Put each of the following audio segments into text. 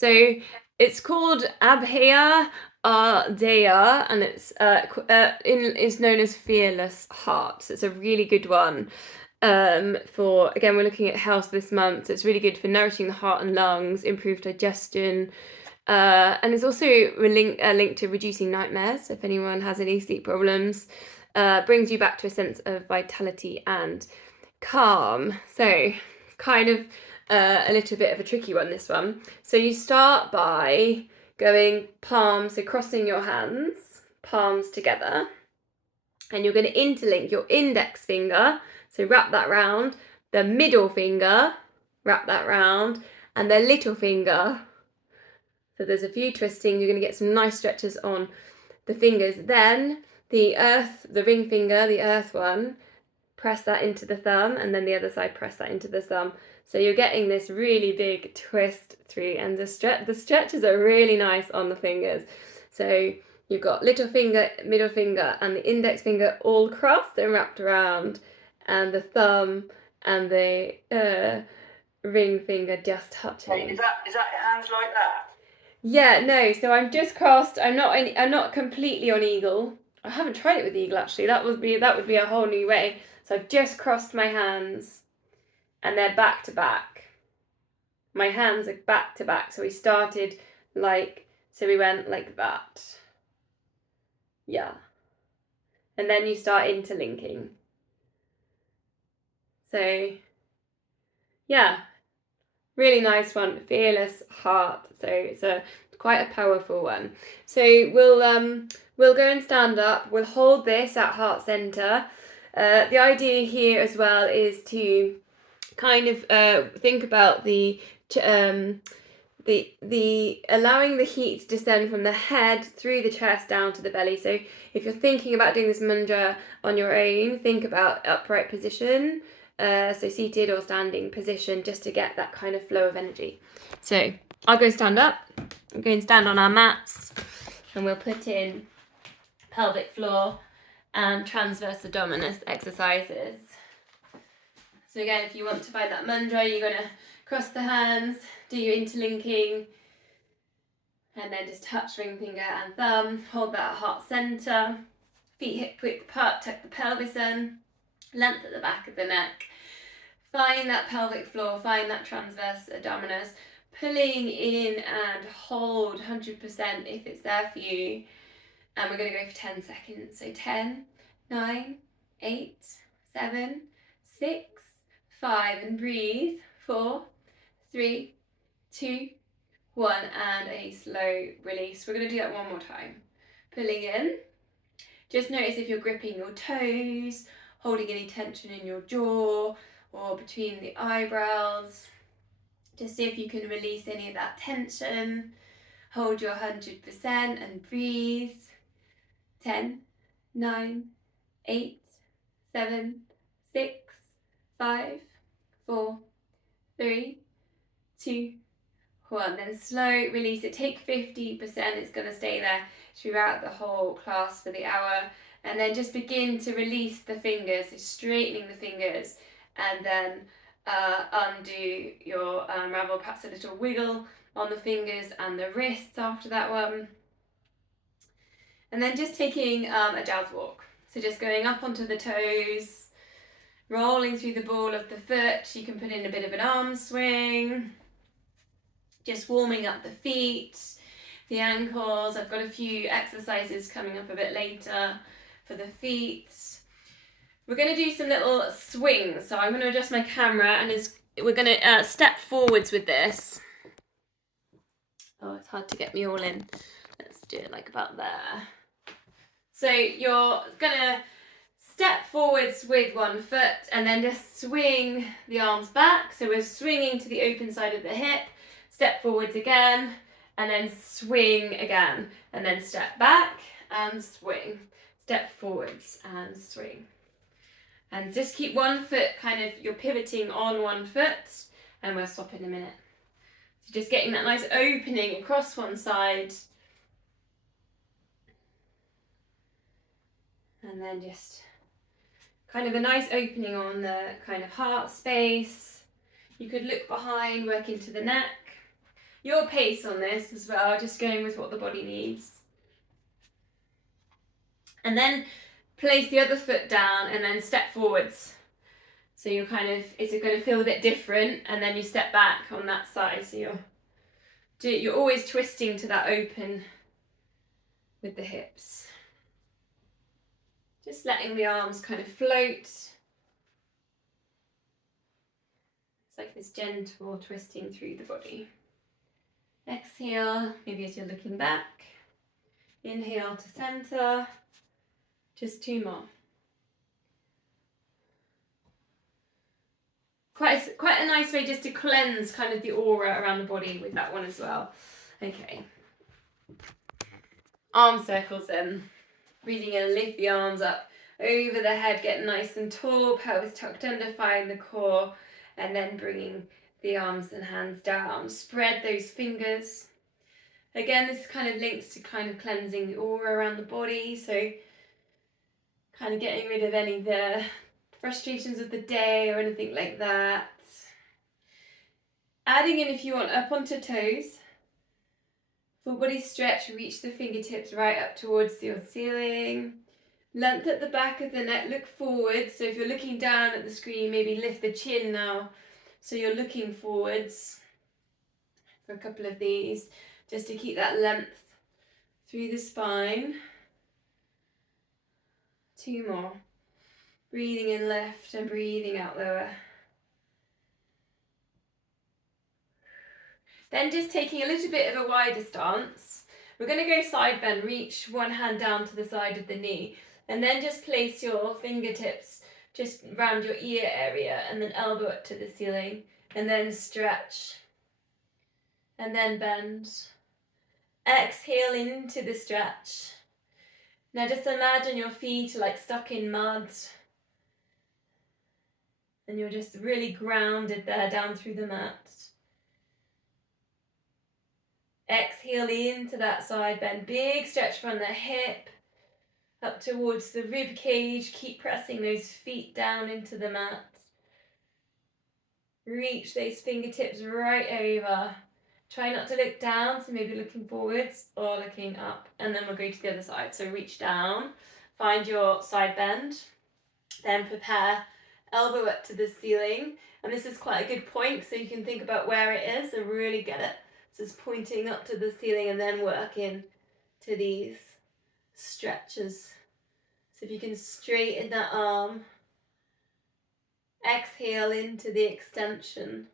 So it's called Abhaya Ardea, and it's known as Fearless Heart. So it's a really good one. For again, we're looking at health this month. So it's really good for nourishing the heart and lungs, improve digestion, and it's also linked to reducing nightmares. So if anyone has any sleep problems, brings you back to a sense of vitality and calm. So kind of a little bit of a tricky one, this one. So you start by going palms, so crossing your hands, palms together, and you're going to interlink your index finger, so wrap that round, the middle finger, wrap that round, and the little finger. So there's a few twistings. You're going to get some nice stretches on the fingers. Then the ring finger, the earth one, press that into the thumb, and then the other side, press that into the thumb. So you're getting this really big twist through, and the stretches are really nice on the fingers. So you've got little finger, middle finger, and the index finger all crossed and wrapped around, and the thumb and the ring finger just touching. Is that your hands like that? Yeah, no. So I'm just crossed. I'm not completely on eagle. I haven't tried it with eagle actually. That would be a whole new way. So I've just crossed my hands, and they're back to back. My hands are back to back. So we started we went like that. Yeah. And then you start interlinking. So, yeah, really nice one. Fearless Heart. So it's quite a powerful one. So we'll go and stand up. We'll hold this at heart center. The idea here as well is to kind of think about the allowing the heat to descend from the head through the chest down to the belly. So if you're thinking about doing this mantra on your own, think about upright position, so seated or standing position, just to get that kind of flow of energy. So I'll go stand up. I'm going to stand on our mats, and we'll put in pelvic floor and transverse abdominis exercises. So again, if you want to find that mudra, you're going to cross the hands, do your interlinking, and then just touch ring finger and thumb, hold that at heart center, feet hip width apart, tuck the pelvis in, length at the back of the neck. Find that pelvic floor, find that transverse abdominis, pulling in and hold 100% if it's there for you. And we're going to go for 10 seconds. So 10, 9, 8, 7, 6, 5, and breathe. 4, 3, 2, 1, and a slow release. We're going to do that one more time. Pulling in. Just notice if you're gripping your toes, holding any tension in your jaw or between the eyebrows. Just see if you can release any of that tension. Hold your 100% and breathe. 10, 9, 8, 7, 6, 5, 4, 3, 2, 1. Then slow release it. Take 50%. It's going to stay there throughout the whole class for the hour. And then just begin to release the fingers, so straightening the fingers, and then undo your unravel. Perhaps a little wiggle on the fingers and the wrists after that one. And then just taking a jazz walk. So just going up onto the toes, rolling through the ball of the foot. You can put in a bit of an arm swing. Just warming up the feet, the ankles. I've got a few exercises coming up a bit later for the feet. We're going to do some little swings. So I'm going to adjust my camera, and we're going to step forwards with this. Oh, it's hard to get me all in. Let's do it like about there. So you're going to step forwards with one foot and then just swing the arms back. So we're swinging to the open side of the hip, step forwards again, and then swing again, and then step back and swing, step forwards and swing. And just keep one foot you're pivoting on one foot, and we'll stop in a minute. So just getting that nice opening across one side. And then just kind of a nice opening on the kind of heart space. You could look behind, work into the neck. your pace on this as well, just going with what the body needs. And then place the other foot down and then step forwards. So you're it's going to feel a bit different, and then you step back on that side. So you're always twisting to that open with the hips. Just letting the arms kind of float. It's like this gentle twisting through the body. Exhale, maybe as you're looking back. Inhale to center. Just 2 more. Quite a nice way just to cleanse kind of the aura around the body with that one as well. Okay. Arm circles then. Breathing in, lift the arms up over the head, get nice and tall, pelvis tucked under, find the core, and then bringing the arms and hands down. Spread those fingers. Again, this kind of links to kind of cleansing the aura around the body, so kind of getting rid of any of the frustrations of the day or anything like that. Adding in, if you want, up onto toes. Full body stretch, reach the fingertips right up towards your ceiling. Length at the back of the neck, look forward. So if you're looking down at the screen, maybe lift the chin now. So you're looking forwards for a couple of these, just to keep that length through the spine. 2 more. Breathing in lift and breathing out lower. Then just taking a little bit of a wider stance. We're going to go side bend, reach one hand down to the side of the knee, and then just place your fingertips just around your ear area and then elbow up to the ceiling, and then stretch, and then bend. Exhale into the stretch. Now just imagine your feet are like stuck in mud, and you're just really grounded there down through the mat. Exhale into that side bend, big stretch from the hip up towards the rib cage. Keep pressing those feet down into the mat. Reach those fingertips right over. Try not to look down, so maybe looking forwards or looking up, and then we'll go to the other side. So reach down, find your side bend, then prepare elbow up to the ceiling, and this is quite a good point, so you can think about where it is and really get it. So it's pointing up to the ceiling and then working to these stretches. So if you can straighten that arm, exhale into the extension.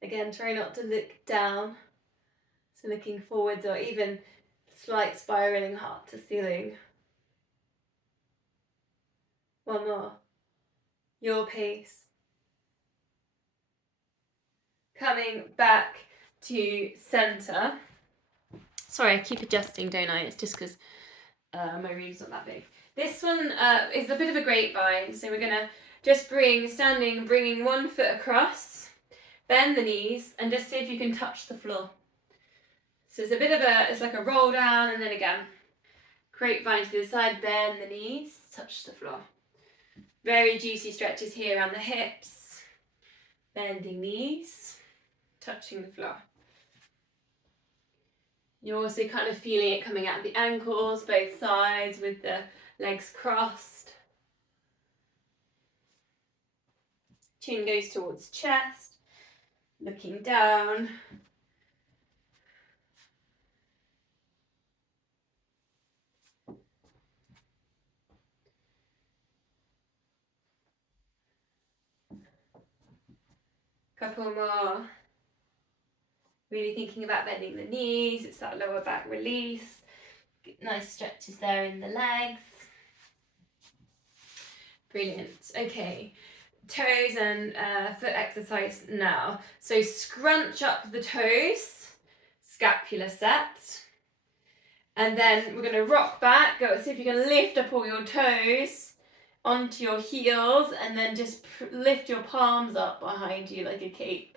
Again, try not to look down, so looking forwards or even slight spiraling heart to ceiling. 1 more. Your pace. Coming back to center. Sorry, I keep adjusting, don't I? It's just because my room's not that big. This one is a bit of a grapevine, so we're gonna just bringing 1 foot across, bend the knees, and just see if you can touch the floor. So it's like a roll down, and then again, grapevine to the side, bend the knees, touch the floor. Very juicy stretches here around the hips, bending knees, touching the floor. You're also kind of feeling it coming out of the ankles, both sides, with the legs crossed. Chin goes towards chest, looking down. Couple more. Really thinking about bending the knees, it's that lower back release. Nice stretches there in the legs. Brilliant. Okay, toes and foot exercise now. So scrunch up the toes, scapula set. And then we're going to rock back. Go, see if you can lift up all your toes onto your heels, and then just lift your palms up behind you like a cape.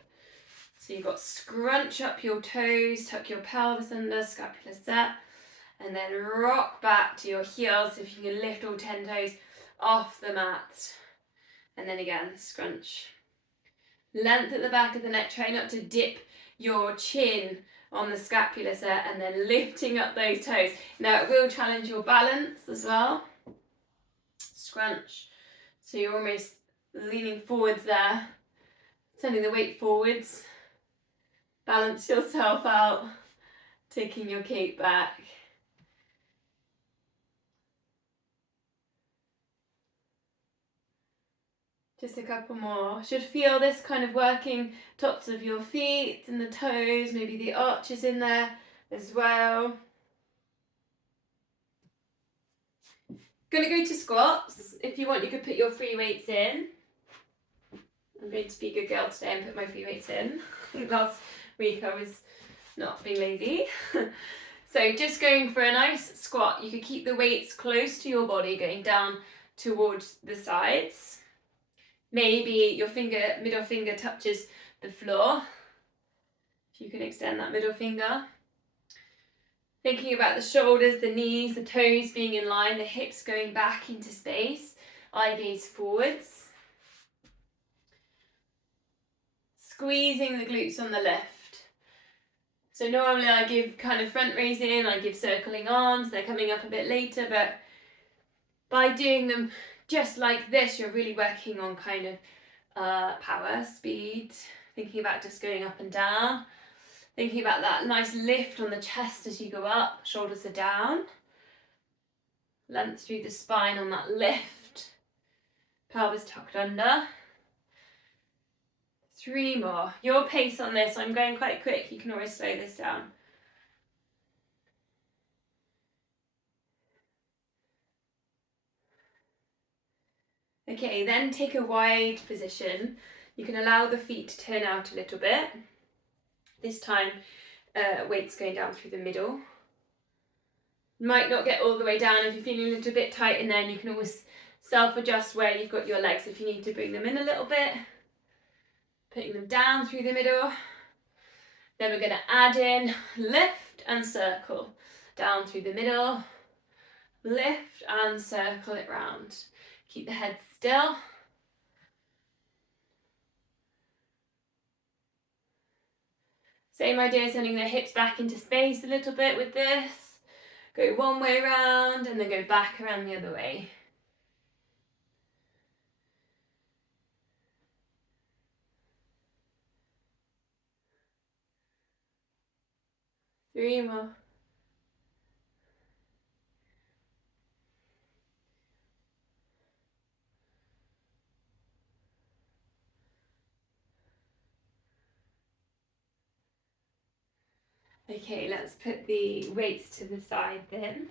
So you've got scrunch up your toes, tuck your pelvis under, scapula set, and then rock back to your heels. So if you can lift all 10 toes off the mat, and then again, scrunch. Length at the back of the neck, try not to dip your chin on the scapula set and then lifting up those toes. Now it will challenge your balance as well. Scrunch, so you're almost leaning forwards there, sending the weight forwards. Balance yourself out, taking your cape back. Just a couple more. Should feel this kind of working tops of your feet and the toes, maybe the arches in there as well. Gonna go to squats. If you want, you could put your free weights in. I'm going to be a good girl today and put my free weights in. I think last week I was not being lazy. So just going for a nice squat. You could keep the weights close to your body, going down towards the sides. Maybe your middle finger touches the floor. If you can extend that middle finger. Thinking about the shoulders, the knees, the toes being in line, the hips going back into space. Eye gaze forwards. Squeezing the glutes on the lift. So normally I give kind of front raising, I give circling arms, they're coming up a bit later, but by doing them just like this, you're really working on kind of power, speed, thinking about just going up and down, thinking about that nice lift on the chest as you go up, shoulders are down, length through the spine on that lift, pelvis tucked under. 3 more. Your pace on this, I'm going quite quick, you can always slow this down. Okay, then take a wide position. You can allow the feet to turn out a little bit. This time, weight's going down through the middle. Might not get all the way down. If you're feeling a little bit tight in there, you can always self-adjust where you've got your legs if you need to bring them in a little bit. Putting them down through the middle. Then we're going to add in lift and circle. Down through the middle. Lift and circle it round. Keep the head still. Same idea, sending the hips back into space a little bit with this. Go one way around and then go back around the other way. Three more. Okay, let's put the weights to the side then.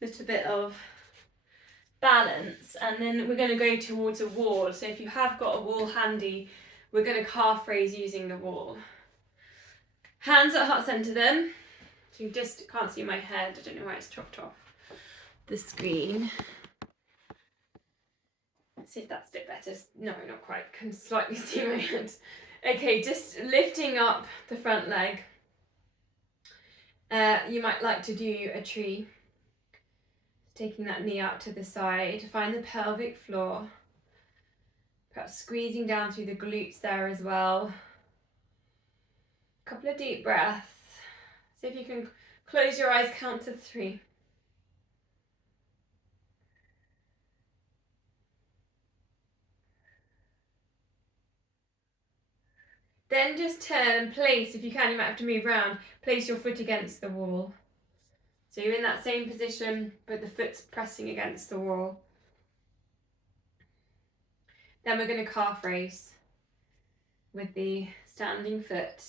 A little bit of balance, and then we're going to go towards a wall. So if you have got a wall handy, we're going to calf raise using the wall. Hands at heart centre then. So you just can't see my head, I don't know why it's chopped off the screen. Let's see if that's a bit better. No, not quite, can slightly see my head. Okay, just lifting up the front leg. You might like to do a tree. Taking that knee out to the side. Find the pelvic floor. Perhaps squeezing down through the glutes there as well. A couple of deep breaths. See if you can close your eyes, count to 3. Then just turn and place, if you can, you might have to move around, place your foot against the wall. So you're in that same position, but the foot's pressing against the wall. Then we're going to calf raise with the standing foot.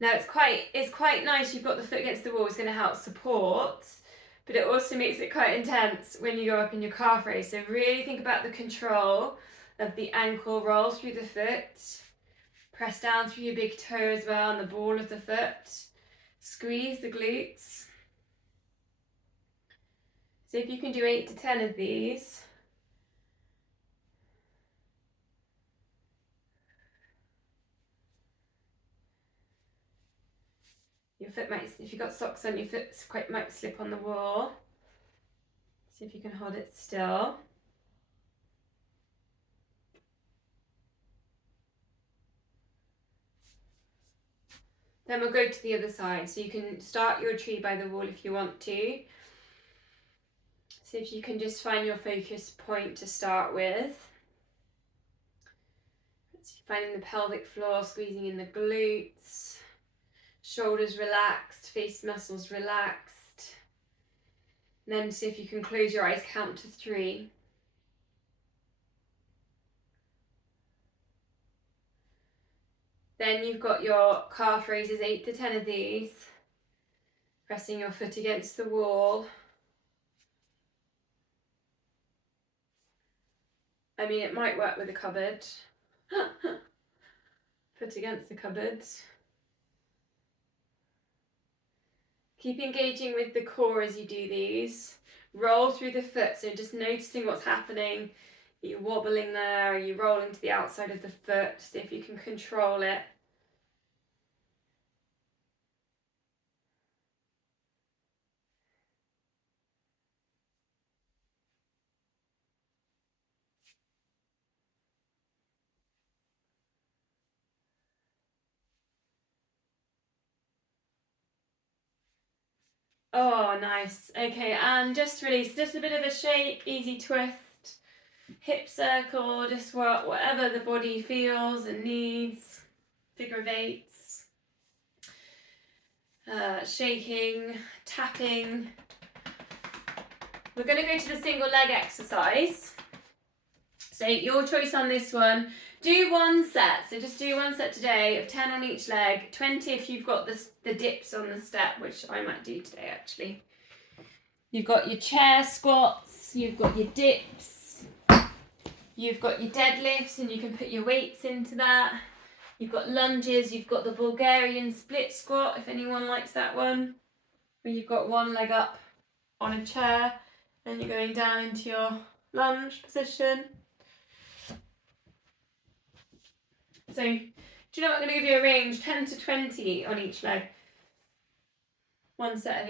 Now it's quite nice, you've got the foot against the wall, it's going to help support, but it also makes it quite intense when you go up in your calf raise. So really think about the control of the ankle, roll through the foot. Press down through your big toe as well, and the ball of the foot. Squeeze the glutes. So if you can do 8 to 10 of these. Your foot might, if you've got socks on, your foot might slip on the wall. See if you can hold it still. Then we'll go to the other side. So you can start your tree by the wall if you want to. So if you can just find your focus point to start with. So finding the pelvic floor, squeezing in the glutes, shoulders relaxed, face muscles relaxed. And then see if you can close your eyes, count to 3. Then you've got your calf raises, 8 to 10 of these. Pressing your foot against the wall. I mean, it might work with a cupboard. Foot against the cupboard. Keep engaging with the core as you do these. Roll through the foot, so just noticing what's happening. Are you wobbling there? Are you rolling to the outside of the foot? See if you can control it. Oh, nice. Okay, and just release. Just a bit of a shake, easy twist. Hip circle, just whatever the body feels and needs. Figure of 8s. Shaking, tapping. We're going to go to the single leg exercise. So your choice on this one. Do 1 set. So just do 1 set today of 10 on each leg. 20 if you've got the dips on the step, which I might do today actually. You've got your chair squats. You've got your dips. You've got your deadlifts, and you can put your weights into that. You've got lunges. You've got the Bulgarian split squat, if anyone likes that one, where you've got one leg up on a chair and you're going down into your lunge position. So, do you know what? I'm going to give you a range, 10 to 20 on each leg. One set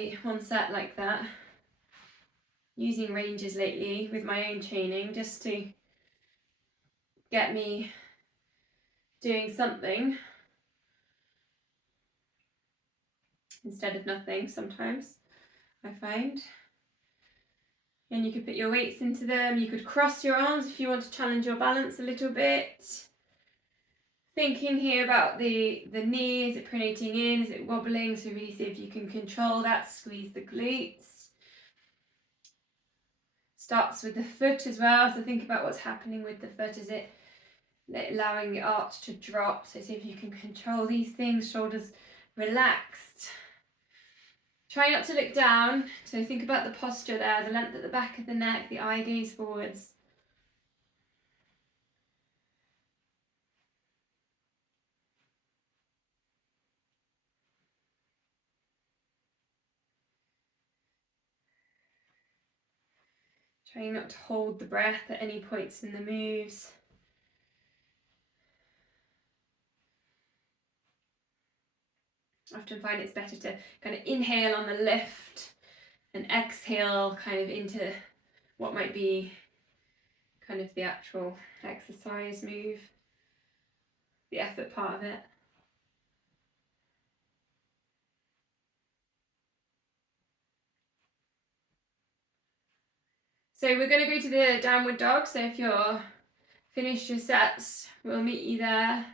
like that. Using ranges lately with my own training just to get me doing something instead of nothing sometimes, I find. And you could put your weights into them. You could cross your arms if you want to challenge your balance a little bit. Thinking here about the knee, is it pronating in, is it wobbling? So really see if you can control that, squeeze the glutes. Starts with the foot as well, so think about what's happening with the foot. Is it allowing the arch to drop? So see if you can control these things, shoulders relaxed. Try not to look down, so think about the posture there, the length at the back of the neck, the eye gaze forwards. Trying not to hold the breath at any points in the moves. I often find it's better to kind of inhale on the lift and exhale kind of into what might be kind of the actual exercise move, the effort part of it. So we're going to go to the downward dog. So if you're finished your sets, we'll meet you there.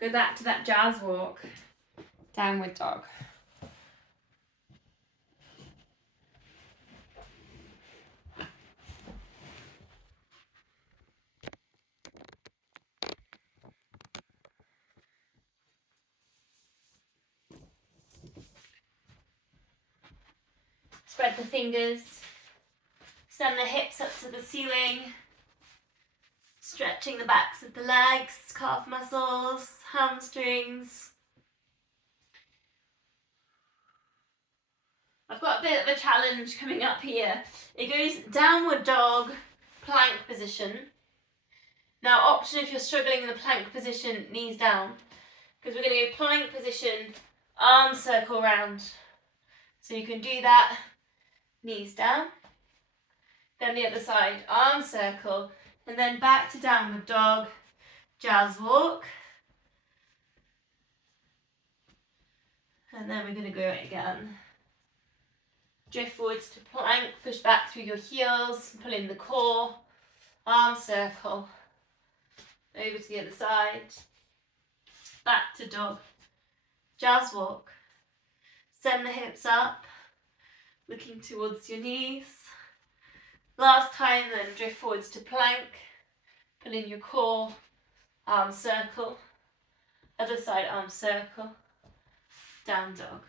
Go back to that jazz walk, downward dog. Spread the fingers, send the hips up to the ceiling, stretching the backs of the legs, calf muscles, hamstrings. I've got a bit of a challenge coming up here. It goes downward dog, plank position. Now option if you're struggling in the plank position, knees down, because we're going to go plank position, arm circle round. So you can do that, knees down, then the other side, arm circle, and then back to downward dog, jazz walk, And then we're going to go again. Drift forwards to plank, push back through your heels, pull in the core, arm circle, over to the other side, back to dog, jazz walk, send the hips up, looking towards your knees. Last time then, drift forwards to plank, pull in your core, arm circle, other side arm circle, down dog.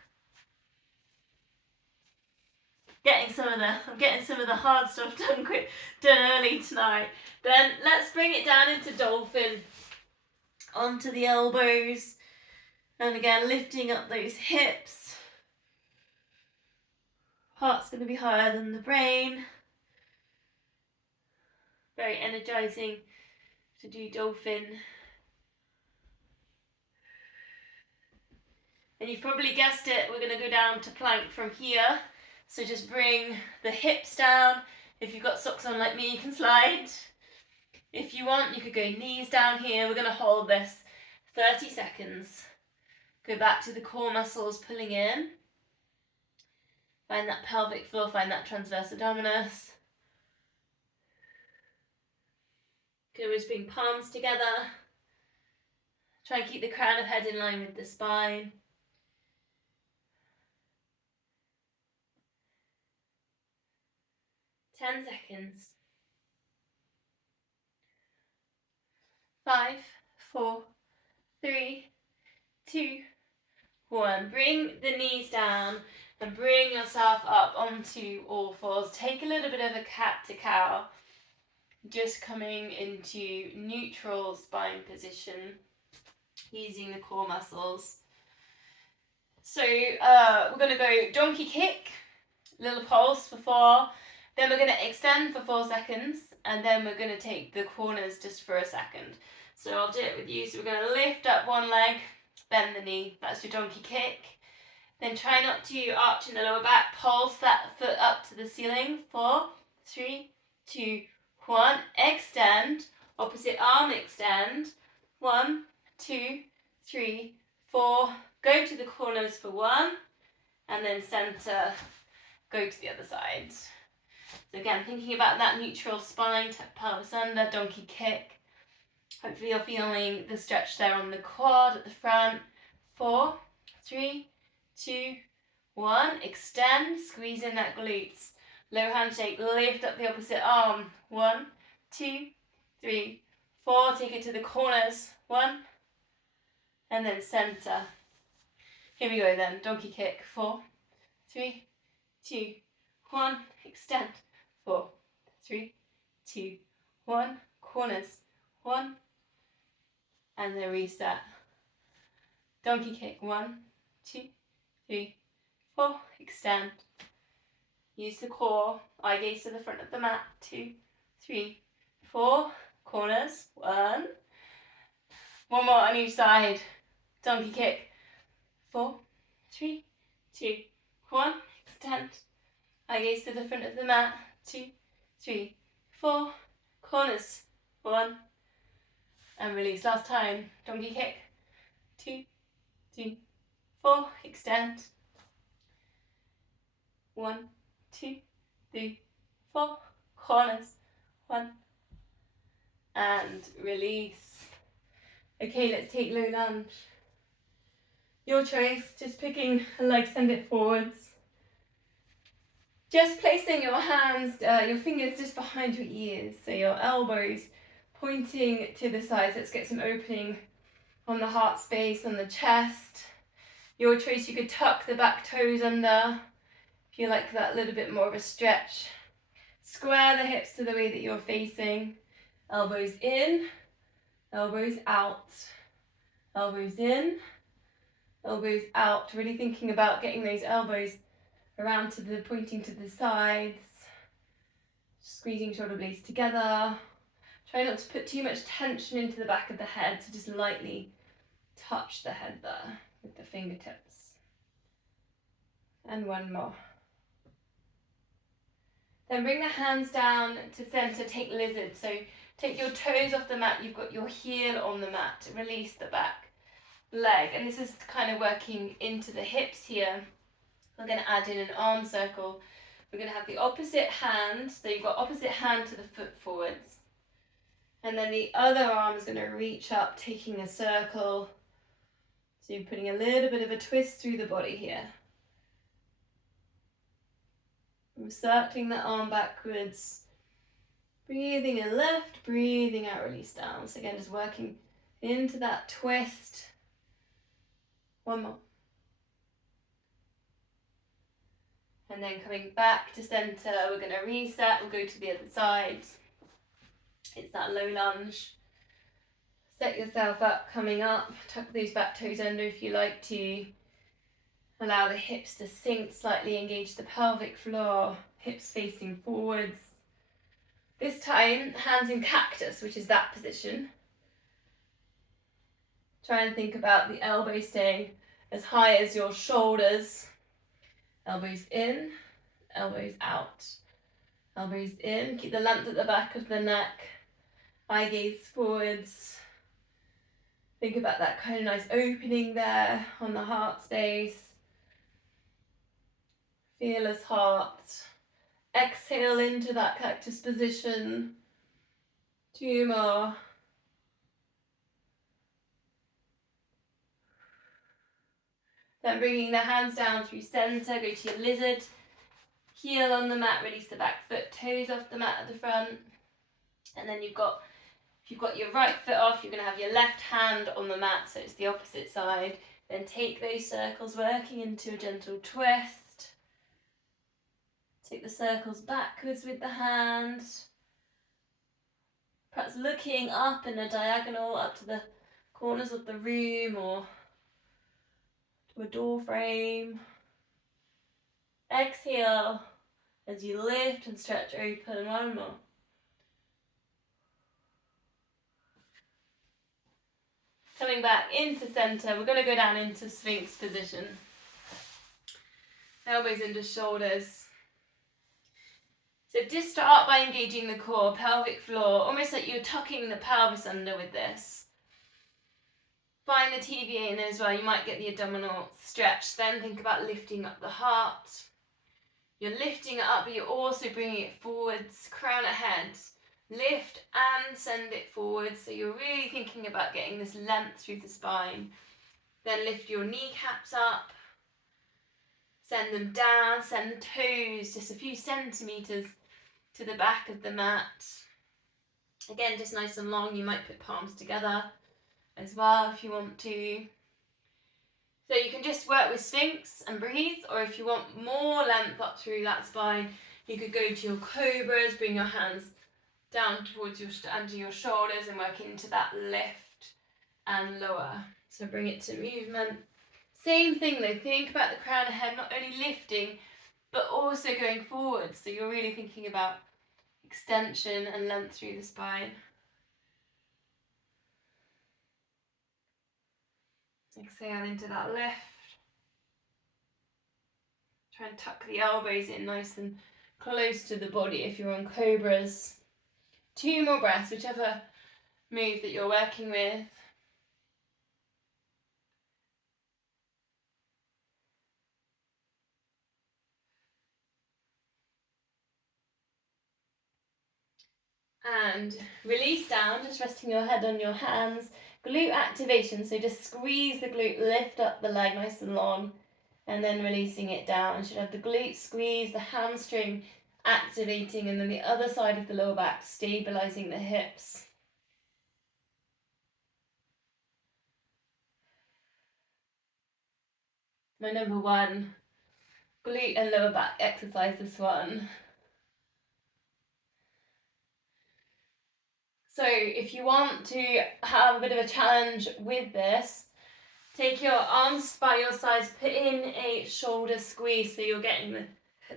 I'm getting some of the hard stuff done early tonight. Then let's bring it down into dolphin, onto the elbows, and again lifting up those hips. Heart's going to be higher than the brain. Very energizing to do dolphin. And you've probably guessed it, we're going to go down to plank from here. So just bring the hips down. If you've got socks on like me, you can slide. If you want, you could go knees down here. We're going to hold this 30 seconds. Go back to the core muscles, pulling in. Find that pelvic floor, find that transverse abdominis. Good, always bring palms together. Try and keep the crown of head in line with the spine. Ten seconds. 5, 4, 3, 2, 1. Bring the knees down and bring yourself up onto all fours. Take a little bit of a cat to cow. Just coming into neutral spine position, using the core muscles. So we're going to go donkey kick, little pulse for 4. Then we're going to extend for 4 seconds, and then we're going to take the corners just for a second. So I'll do it with you. So we're going to lift up one leg, bend the knee. That's your donkey kick. Then try not to arch in the lower back. Pulse that foot up to the ceiling. 4, 3, 2, 1. Extend. Opposite arm extend. 1, 2, 3, 4. Go to the corners for 1. And then center. Go to the other side. So again, thinking about that neutral spine, tuck pelvis under, donkey kick. Hopefully you're feeling the stretch there on the quad at the front. 4, 3, 2, 1. Extend, squeeze in that glutes. Low handshake, lift up the opposite arm. 1, 2, 3, 4. Take it to the corners. 1. And then center. Here we go then. Donkey kick. 4, 3, 2, 1. Extend. 4, 3, 2, 1. Corners. 1. And then reset. Donkey kick. 1, 2, 3, 4. Extend. Use the core. Eye gaze to the front of the mat. 2, 3, 4. Corners. 1. One more on each side. Donkey kick. 4, 3, 2, 1. Extend. Eye gaze to the front of the mat. 2, 3, 4. Corners. 1. And release. Last time. Donkey kick. 2, 3, 4. Extend. 1, 2, 3, 4. Corners. 1. And release. Okay, let's take low lunge. Your choice. Just picking a leg, send it forwards. Just placing your hands, your fingers just behind your ears, so your elbows pointing to the sides. Let's get some opening on the heart space, on the chest. Your choice, you could tuck the back toes under if you like that little bit more of a stretch. Square the hips to the way that you're facing. Elbows in, elbows out, elbows in, elbows out. Really thinking about getting those elbows around to the pointing to the sides, squeezing shoulder blades together. Try not to put too much tension into the back of the head, so just lightly touch the head there with the fingertips. And one more. Then bring the hands down to center, take lizard. So take your toes off the mat, you've got your heel on the mat. Release the back. leg, and this is kind of working into the hips here. We're going to add in an arm circle. We're going to have the opposite hand, so you've got opposite hand to the foot forwards, and then the other arm is going to reach up, taking a circle. So you're putting a little bit of a twist through the body here. I'm circling the arm backwards, breathing in left, breathing out, release down. So again, just working into that twist. One more. And then coming back to center, we're going to reset, we'll go to the other side. It's that low lunge. Set yourself up, coming up, tuck those back toes under if you like to. Allow the hips to sink slightly, engage the pelvic floor, hips facing forwards. This time, hands in cactus, which is that position. Try and think about the elbows staying as high as your shoulders. Elbows in, elbows out. Elbows in, keep the length at the back of the neck. Eye gaze forwards. Think about that kind of nice opening there on the heart space. Fearless heart. Exhale into that cactus position. 2 more. Then bringing the hands down through center, go to your lizard. Heel on the mat, release the back foot, toes off the mat at the front. And then if you've got your right foot off, you're going to have your left hand on the mat, so it's the opposite side. Then take those circles, working into a gentle twist. Take the circles backwards with the hand. Perhaps looking up in a diagonal up to the corners of the room or to a door frame. Exhale as you lift and stretch open. One more. Coming back into center, we're going to go down into Sphinx position. Elbows into shoulders. So just start by engaging the core, pelvic floor, almost like you're tucking the pelvis under with this. Find the TVA in there as well, you might get the abdominal stretch. Then think about lifting up the heart. You're lifting it up, but you're also bringing it forwards, crown at head. Lift and send it forwards, so you're really thinking about getting this length through the spine. Then lift your kneecaps up, send them down, send the toes just a few centimetres to the back of the mat. Again, just nice and long, you might put palms together as well if you want to. So you can just work with Sphinx and breathe, or if you want more length up through that spine, you could go to your cobras, bring your hands down towards under your shoulders and work into that lift and lower. So bring it to movement. Same thing though, think about the crown of head not only lifting but also going forward, so you're really thinking about extension and length through the spine. Exhale into that lift. Try and tuck the elbows in nice and close to the body if you're on cobras. 2 more breaths, whichever move that you're working with. And release down, just resting your head on your hands. Glute activation, so just squeeze the glute, lift up the leg nice and long, and then releasing it down. You should have the glute squeeze, the hamstring activating, and then the other side of the lower back stabilizing the hips. My number 1 glute and lower back exercise, this one. So if you want to have a bit of a challenge with this, take your arms by your sides, put in a shoulder squeeze so you're getting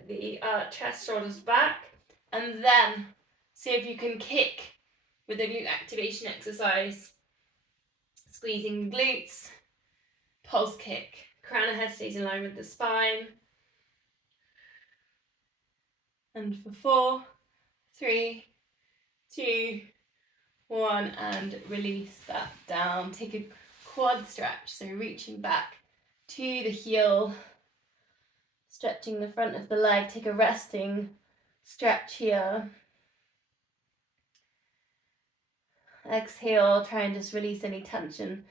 the chest, shoulders back, and then see if you can kick with the glute activation exercise. Squeezing the glutes, pulse kick, crown of head stays in line with the spine. And for 4, 3, 2, 1, and release that down. Take a quad stretch, so reaching back to the heel, stretching the front of the leg. Take a resting stretch here. Exhale, try and just release any tension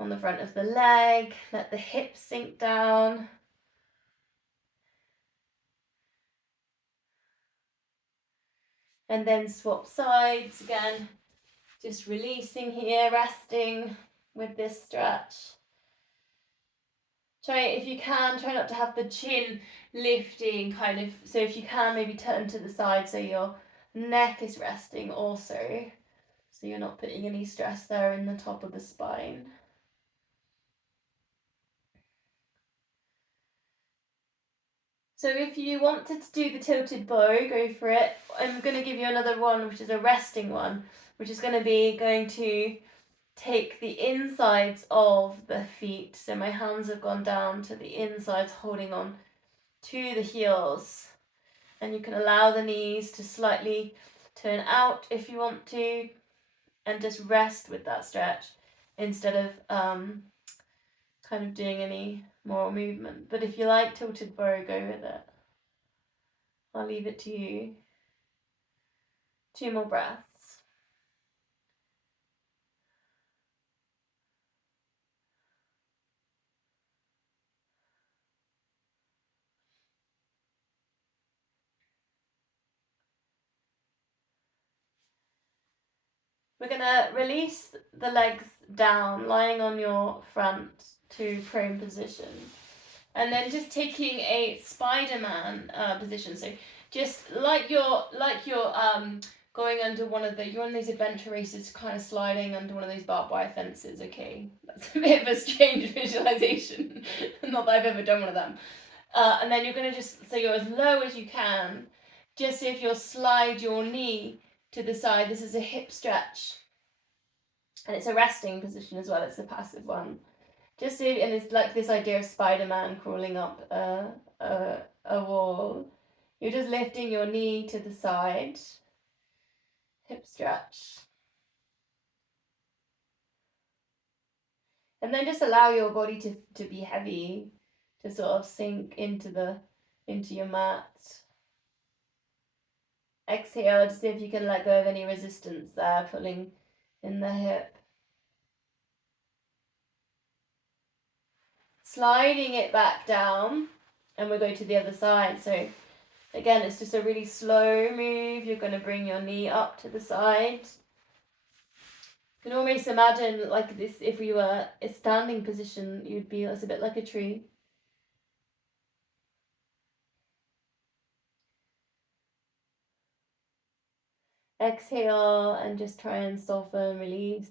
on the front of the leg. Let the hips sink down. And then swap sides again. Just releasing here, resting with this stretch. Try, if you can, try not to have the chin lifting kind of, so if you can, maybe turn to the side so your neck is resting also. So you're not putting any stress there in the top of the spine. So if you wanted to do the tilted bow, go for it. I'm going to give you another one, which is a resting one, which is going to take the insides of the feet. So my hands have gone down to the insides, holding on to the heels. And you can allow the knees to slightly turn out if you want to, and just rest with that stretch instead of kind of doing any more movement. But if you like tilted bow, go with it. I'll leave it to you. 2 more breaths. We're going to release the legs down, lying on your front to prone position. And then just taking a Spider-Man position. So just like you're going under you're on these adventure races, kind of sliding under one of those barbed wire fences, okay? That's a bit of a strange visualization. Not that I've ever done one of them. And then you're going to so you're as low as you can. Just if you'll slide your knee to the side, this is a hip stretch. And it's a resting position as well, it's a passive one. Just see, and it's like this idea of Spider-Man crawling up a wall. You're just lifting your knee to the side, hip stretch. And then just allow your body to be heavy, to sort of sink into your mat. Exhale to see if you can let go of any resistance there, pulling in the hip. Sliding it back down, and we'll go to the other side. So again, it's just a really slow move. You're going to bring your knee up to the side. You can almost imagine like this, if we were a standing position, you'd be a bit like a tree. Exhale and just try and soften, release.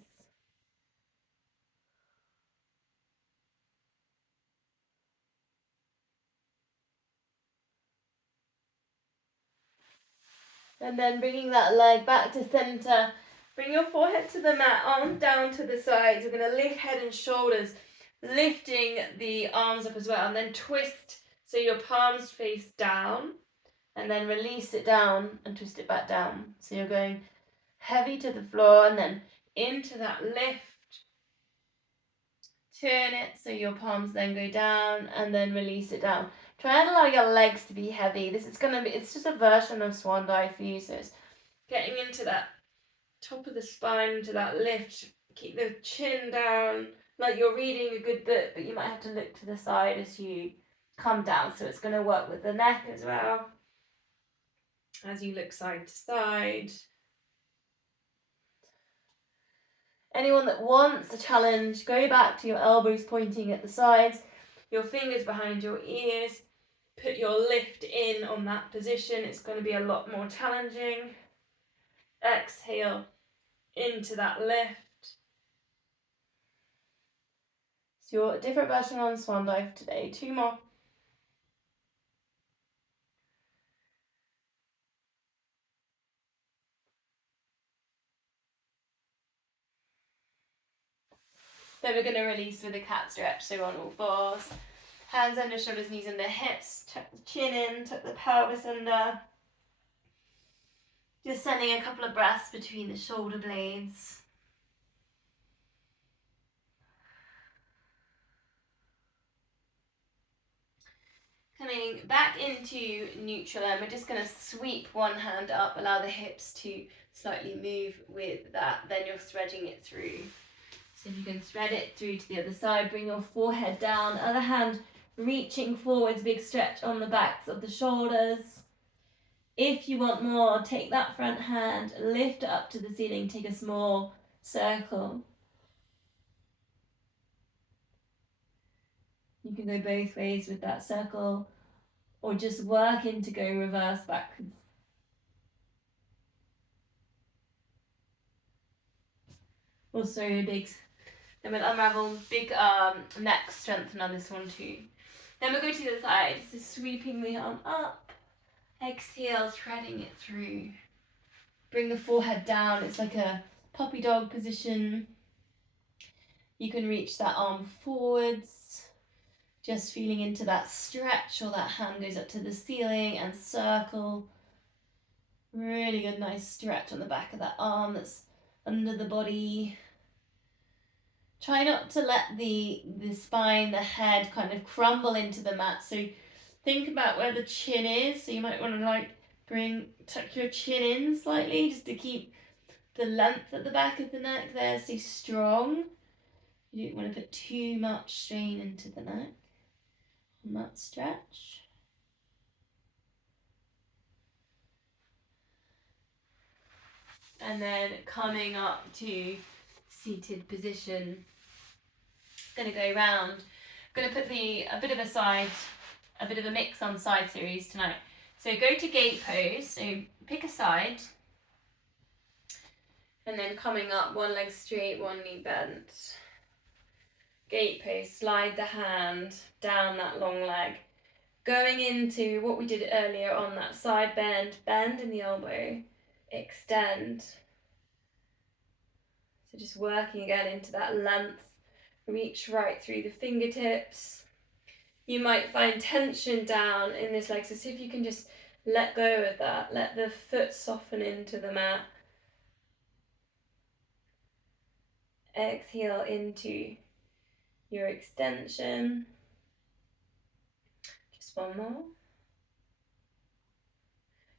And then bringing that leg back to center. Bring your forehead to the mat, arms down to the sides. We're going to lift head and shoulders, lifting the arms up as well. And then twist so your palms face down. And then release it down and twist it back down. So you're going heavy to the floor and then into that lift. Turn it so your palms then go down and then release it down. Try and allow your legs to be heavy. It's just a version of swan dive for you. So it's getting into that top of the spine, into that lift. Keep the chin down, like you're reading a good book, but you might have to look to the side as you come down. So it's going to work with the neck as well. As you look side to side. Anyone that wants a challenge, go back to your elbows pointing at the sides, your fingers behind your ears, put your lift in on that position. It's going to be a lot more challenging. Exhale into that lift. So your different version on swan dive today. 2 more. Then we're going to release with a cat stretch, so on all fours. Hands under shoulders, knees under hips, tuck the chin in, tuck the pelvis under. Just sending a couple of breaths between the shoulder blades. Coming back into neutral, and we're just going to sweep one hand up, allow the hips to slightly move with that, then you're threading it through. So if you can thread it through to the other side, bring your forehead down, other hand reaching forwards, big stretch on the backs of the shoulders. If you want more, take that front hand, lift it up to the ceiling, take a small circle. You can go both ways with that circle, or just work into going reverse backwards. Also a big, then we'll unravel, big neck strengthen on this one too. Then we'll go to the other side, so sweeping the arm up, exhale, threading it through. Bring the forehead down, it's like a puppy dog position. You can reach that arm forwards, just feeling into that stretch, or that hand goes up to the ceiling and circle. Really good, nice stretch on the back of that arm that's under the body. Try not to let the spine, the head kind of crumble into the mat. So think about where the chin is. So you might want to tuck your chin in slightly just to keep the length at the back of the neck there. Stay strong. You don't want to put too much strain into the neck on that stretch. And then coming up to seated position. Going to go round. Going to put a bit of a mix on side series tonight. So go to gate pose. So pick a side. And then coming up, one leg straight, one knee bent. Gate pose, slide the hand down that long leg. Going into what we did earlier on that side bend, bend in the elbow, extend. So just working again into that length, reach right through the fingertips. You might find tension down in this leg, so see if you can just let go of that, let the foot soften into the mat. Exhale into your extension. Just one more.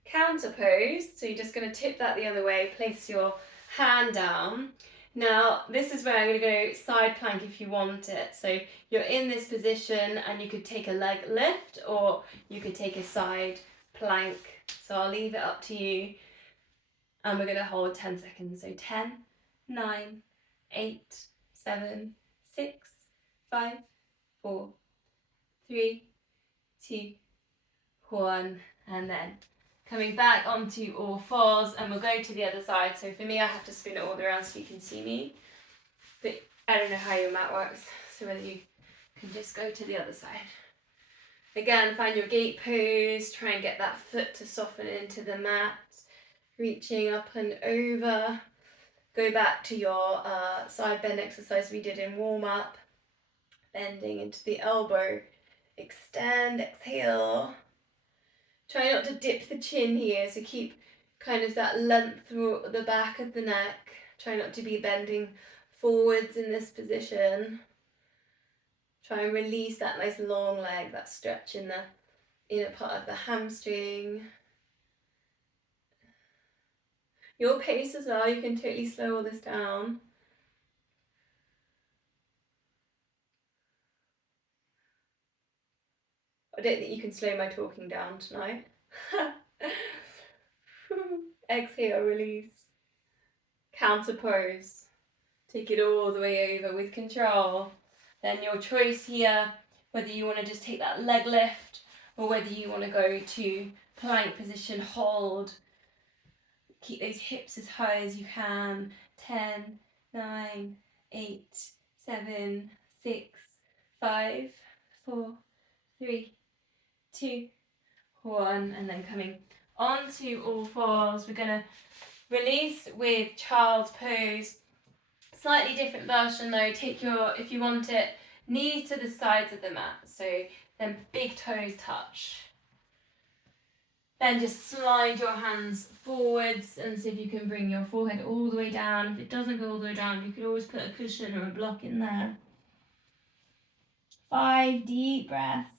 Counter pose, so you're just going to tip that the other way, place your hand down. Now this is where I'm going to go side plank if you want it. So you're in this position and you could take a leg lift or you could take a side plank. So I'll leave it up to you. And we're going to hold 10 seconds. So 10, 9, 8, 7, 6, 5, 4, 3, 2, 1, and then coming back onto all fours, and we'll go to the other side. So for me, I have to spin it all the way around so you can see me. But I don't know how your mat works, so whether you can just go to the other side. Again, find your gate pose, try and get that foot to soften into the mat. Reaching up and over. Go back to your side bend exercise we did in warm-up. Bending into the elbow. Extend, exhale. Try not to dip the chin here, so keep kind of that length through the back of the neck. Try not to be bending forwards in this position. Try and release that nice long leg, that stretch in the inner part of the hamstring. Your pace as well, you can totally slow all this down. I don't think you can slow my talking down tonight. Exhale, release. Counter pose. Take it all the way over with control. Then your choice here, whether you want to just take that leg lift or whether you want to go to plank position, hold. Keep those hips as high as you can. 10, 9, 8, 7, 6, 5, 4, 3, 2, 1, and then coming onto all fours. We're going to release with child's pose. Slightly different version though. Take your, if you want it, knees to the sides of the mat. So then big toes touch. Then just slide your hands forwards and see if you can bring your forehead all the way down. If it doesn't go all the way down, you could always put a cushion or a block in there. 5 deep breaths.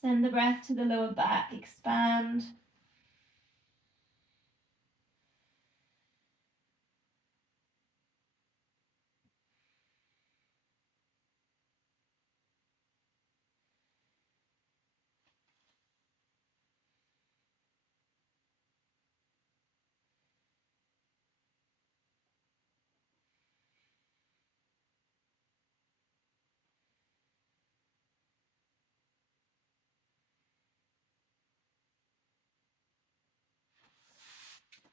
Send the breath to the lower back, expand.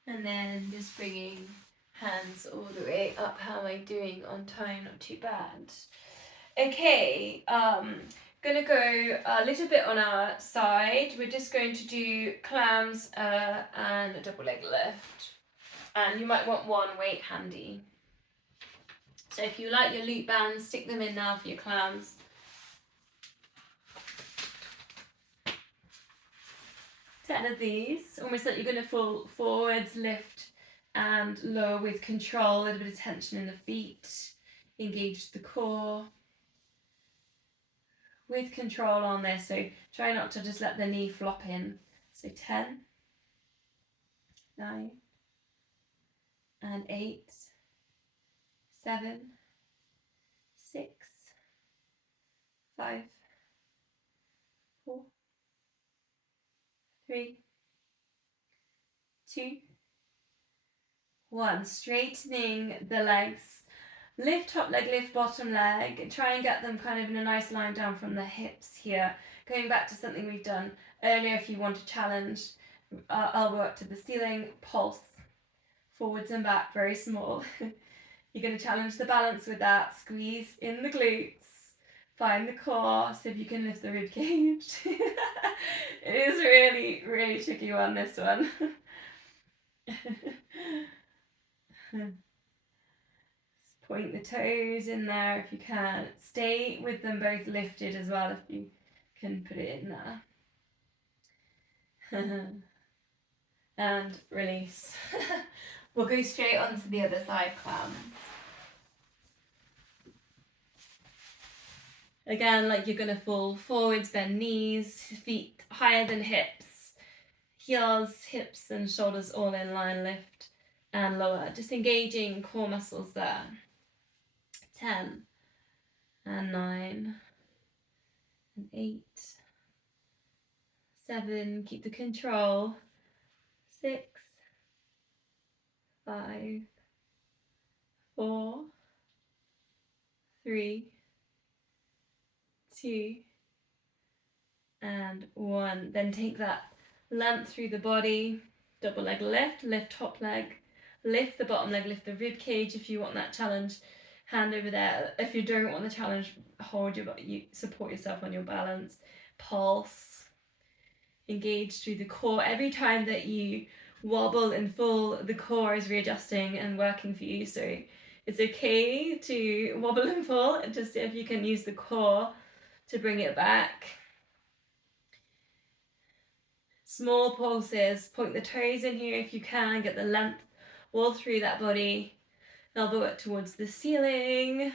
And then just bringing hands all the way up. How am I doing on time? Not too bad. Okay, gonna go a little bit on our side. We're just going to do clams and a double leg lift. And you might want one weight handy. So if you like your loop bands, stick them in now for your clams. 10 of these, almost like you're going to fall forwards, lift and lower with control, a little bit of tension in the feet, engage the core. With control on this, so try not to just let the knee flop in. So 10, 9, and 8, 7, 6, 5, 4, 3, 2, 1. Straightening the legs. Lift top leg, lift bottom leg. Try and get them kind of in a nice line down from the hips here. Going back to something we've done earlier, if you want to challenge, elbow up to the ceiling, pulse, forwards and back, very small. You're going to challenge the balance with that. Squeeze in the glutes. Find the core, so if you can lift the rib cage. It is really, really tricky one, this one. Point the toes in there if you can. Stay with them both lifted as well if you can put it in there. And release. We'll go straight onto the other side, clams. Again, like you're going to fall forwards, bend knees, feet higher than hips, heels, hips and shoulders all in line, lift and lower. Just engaging core muscles there. 10 and 9 and 8, 7, keep the control, 6, 5, 4, 3, 2, and 1. Then take that length through the body, double leg lift, lift top leg, lift the bottom leg, lift the rib cage if you want that challenge. Hand over there. If you don't want the challenge, hold you support yourself on your balance. Pulse. Engage through the core. Every time that you wobble and fall, the core is readjusting and working for you. So it's okay to wobble and fall, just if you can use the core to bring it back. Small pulses, point the toes in here if you can, get the length all through that body. Elbow up towards the ceiling.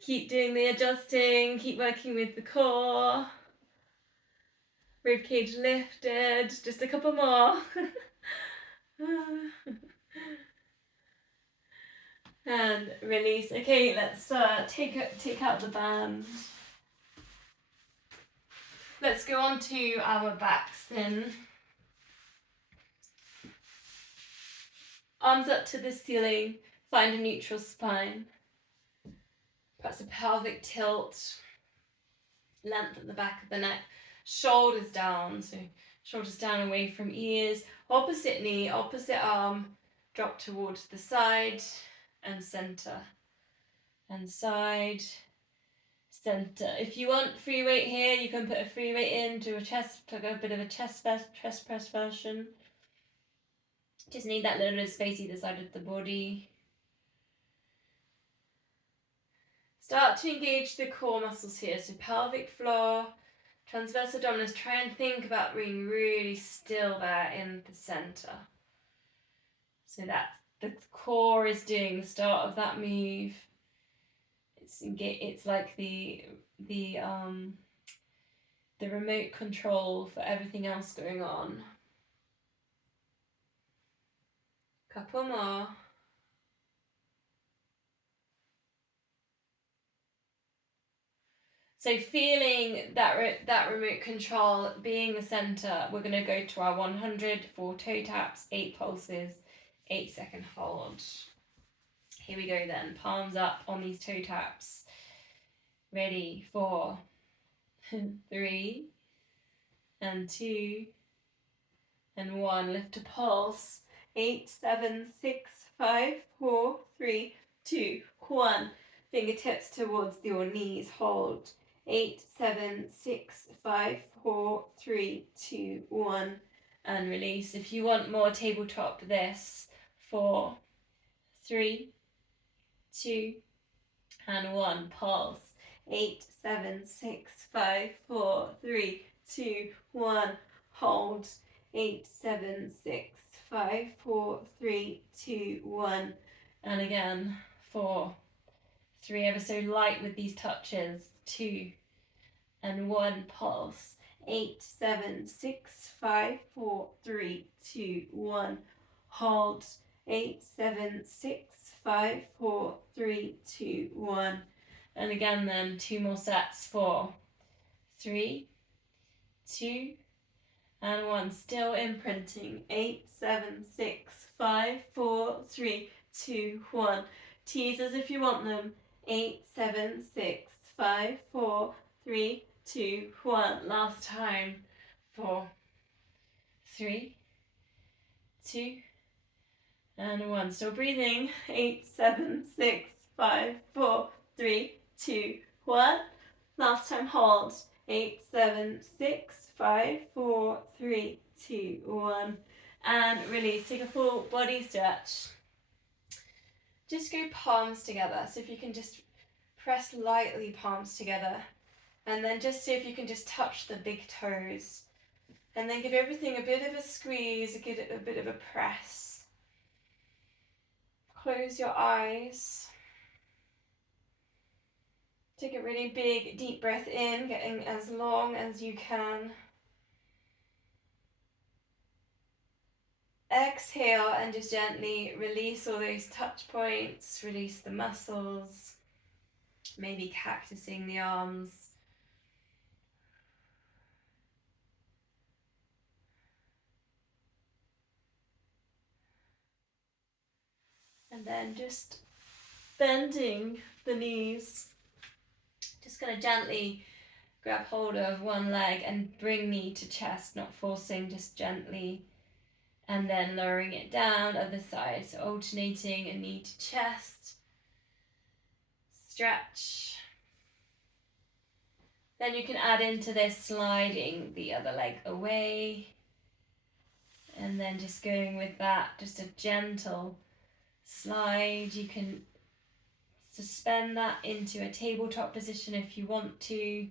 Keep doing the adjusting, keep working with the core. Ribcage lifted, just a couple more. And release. Okay, let's take out the band. Let's go on to our backs then. Arms up to the ceiling, find a neutral spine. Perhaps a pelvic tilt, length at the back of the neck, shoulders down, so shoulders down away from ears, opposite knee, opposite arm, drop towards the side and center, and side, center. If you want free weight here, you can put a free weight in, do a bit of a chest press version. Just need that little bit of space either side of the body. Start to engage the core muscles here, so pelvic floor, transverse abdominis. Try and think about being really still there in the center. So that the core is doing the start of that move. It's like the the remote control for everything else going on. Couple more. So feeling that remote control being the center, we're going to go to our 100 for toe taps, 8 pulses, 8-second hold. Here we go then, palms up on these toe taps. Ready, 4, 3, and 2, and 1. Lift a pulse. 8, 7, 6, 5, 4, 3, 2, 1. Fingertips towards your knees. Hold. 8, 7, 6, 5, 4, 3, 2, 1. And release. If you want more tabletop, this. 4, 3, 2, and 1. Pulse. 8, 7, 6, 5, 4, 3, 2, 1. Hold. 8, 7, 6, 5, 4, 3, 2, 1. And again, 4, 3, ever so light with these touches. 2, and 1. Pulse. 8, 7, 6, 5, 4, 3, 2, 1. Hold. 8, 7, 6, 5, 4, 3, 2, 1. And again then, 2 more sets. 4, 3, 2, and 1. Still imprinting. 8, 7, 6, 5, 4, 3, 2, 1. Teasers if you want them. 8, 7, 6, 5, 4, 3, 2, 1. Last time. 4, 3, 2, and 1. Still breathing. 8, 7, 6, 5, 4, 3, 2, 1. Last time. Hold. 8, 7, 6, 5, 4, 3, 2, 1. And release. Take a full body stretch. Just go palms together. So if you can just press lightly palms together. And then just see if you can just touch the big toes. And then give everything a bit of a squeeze, give it a bit of a press. Close your eyes. Take a really big, deep breath in, getting as long as you can. Exhale and just gently release all those touch points, release the muscles, maybe cactusing the arms. And then just bending the knees. Just going to gently grab hold of one leg and bring knee to chest, not forcing, just gently. And then lowering it down, other side. So alternating a knee to chest. Stretch. Then you can add into this sliding the other leg away. And then just going with that, just a gentle slide. You can suspend that into a tabletop position if you want to.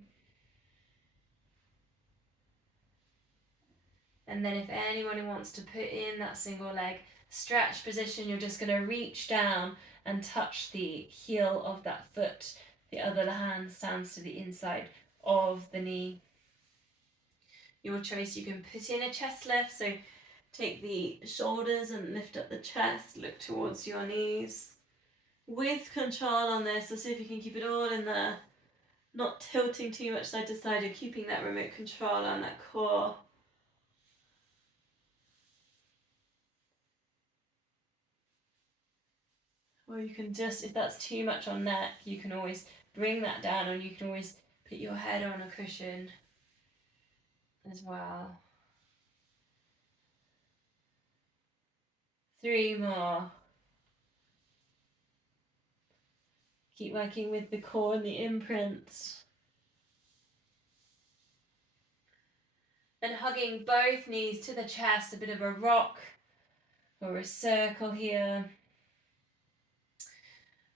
And then if anyone wants to put in that single leg stretch position, you're just going to reach down and touch the heel of that foot. The other hand stands to the inside of the knee. Your choice, you can put in a chest lift, so take the shoulders and lift up the chest, look towards your knees. With control on this, so see if you can keep it all in there, not tilting too much side to side, or keeping that remote control on that core. Or you can just, if that's too much on neck, you can always bring that down, and you can always put your head on a cushion as well. 3 more. Keep working with the core and the imprints. Then hugging both knees to the chest, a bit of a rock or a circle here.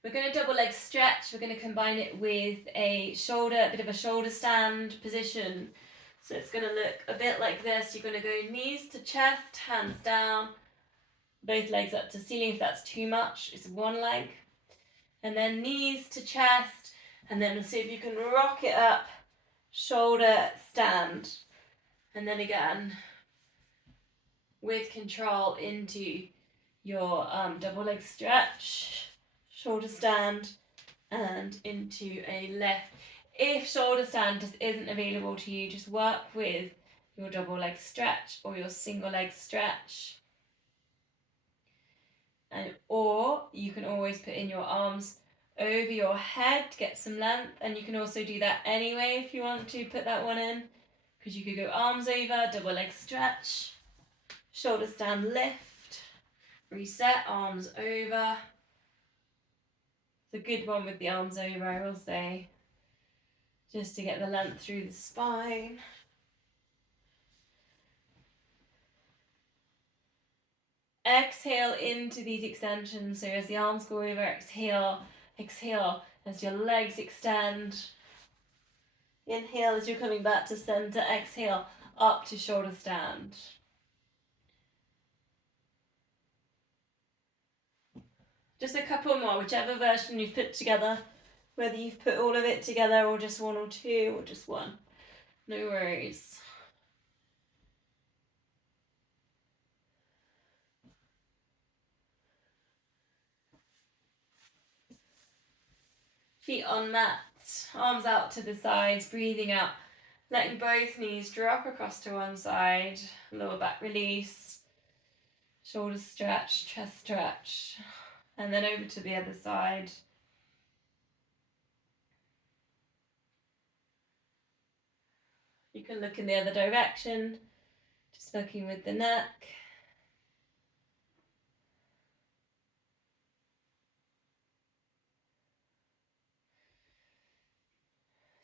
We're going to double leg stretch. We're going to combine it with a bit of a shoulder stand position. So it's going to look a bit like this. You're going to go knees to chest, hands down, both legs up to ceiling. If that's too much, it's one leg. And then knees to chest, and then see if you can rock it up shoulder stand. And then again, with control into your double leg stretch, shoulder stand, and into a lift. If shoulder stand just isn't available to you, just work with your double leg stretch or your single leg stretch. Or you can always put in your arms over your head to get some length, and you can also do that anyway if you want to put that one in, because you could go arms over, double leg stretch, shoulder stand lift, reset, arms over. It's a good one with the arms over, I will say, just to get the length through the spine. Exhale into these extensions. So as the arms go over, exhale, exhale as your legs extend. Inhale as you're coming back to center. Exhale up to shoulder stand. Just a couple more, whichever version you've put together, whether you've put all of it together or just one or two or just one. No worries. Feet on mat, arms out to the sides, breathing out, letting both knees drop across to one side, lower back release, shoulders stretch, chest stretch, and then over to the other side. You can look in the other direction, just working with the neck.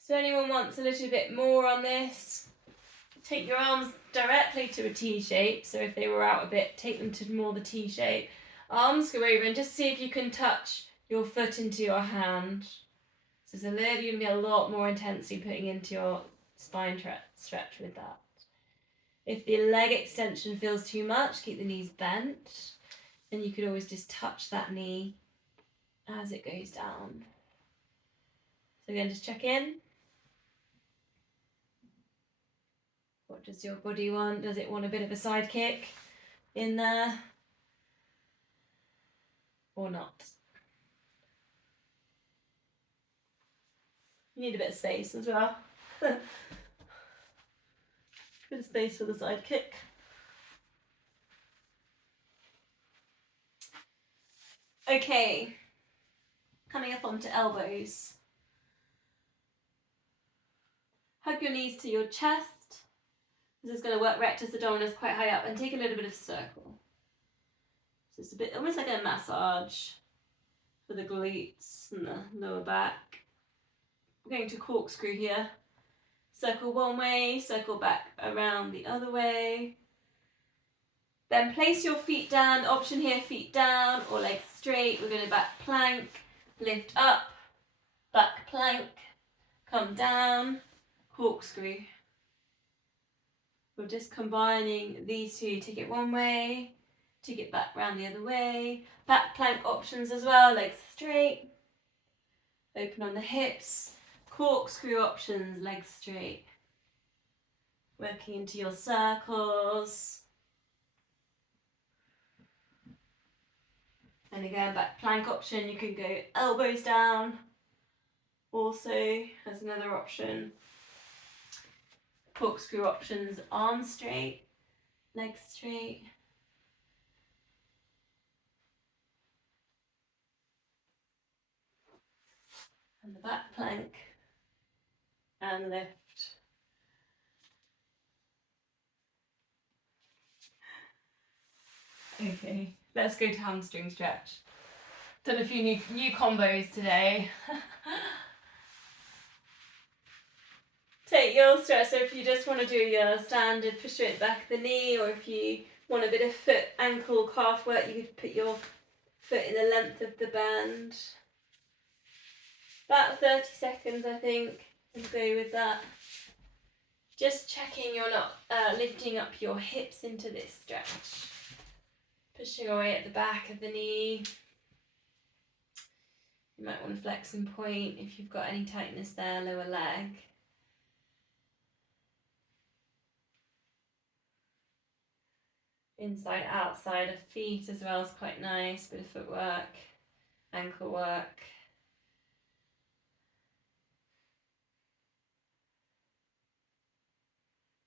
So anyone wants a little bit more on this, take your arms directly to a T shape. So if they were out a bit, take them to more the T shape. Arms go over and just see if you can touch your foot into your hand. So you're going to be a lot more intensely putting into your spine stretch with that. If the leg extension feels too much, keep the knees bent. And you could always just touch that knee as it goes down. So again, just check in. What does your body want? Does it want a bit of a side kick in there? Or not? You need a bit of space as well. Bit of space for the side kick. Okay, coming up onto elbows. Hug your knees to your chest. This is going to work rectus abdominis quite high up, and take a little bit of circle. So it's a bit almost like a massage for the glutes and the lower back. We're going to corkscrew here. Circle one way, circle back around the other way. Then place your feet down. Option here, feet down or legs straight. We're going to back plank, lift up, back plank, come down, corkscrew. We're just combining these two. Take it one way, take it back round the other way. Back plank options as well, legs straight. Open on the hips. Corkscrew options, legs straight. Working into your circles. And again, back plank option, you can go elbows down. Also, as another option. Corkscrew options, arms straight, legs straight. And the back plank. And lift. Okay, let's go to hamstring stretch. Done a few new combos today. Take your stretch, so if you just want to do your standard push straight back of the knee, or if you want a bit of foot, ankle, calf work, you could put your foot in the length of the band. About 30 seconds, I think, and go with that. Just checking you're not lifting up your hips into this stretch. Pushing away at the back of the knee. You might want to flex and point if you've got any tightness there, lower leg. Inside, outside of feet as well is quite nice. Bit of footwork, ankle work.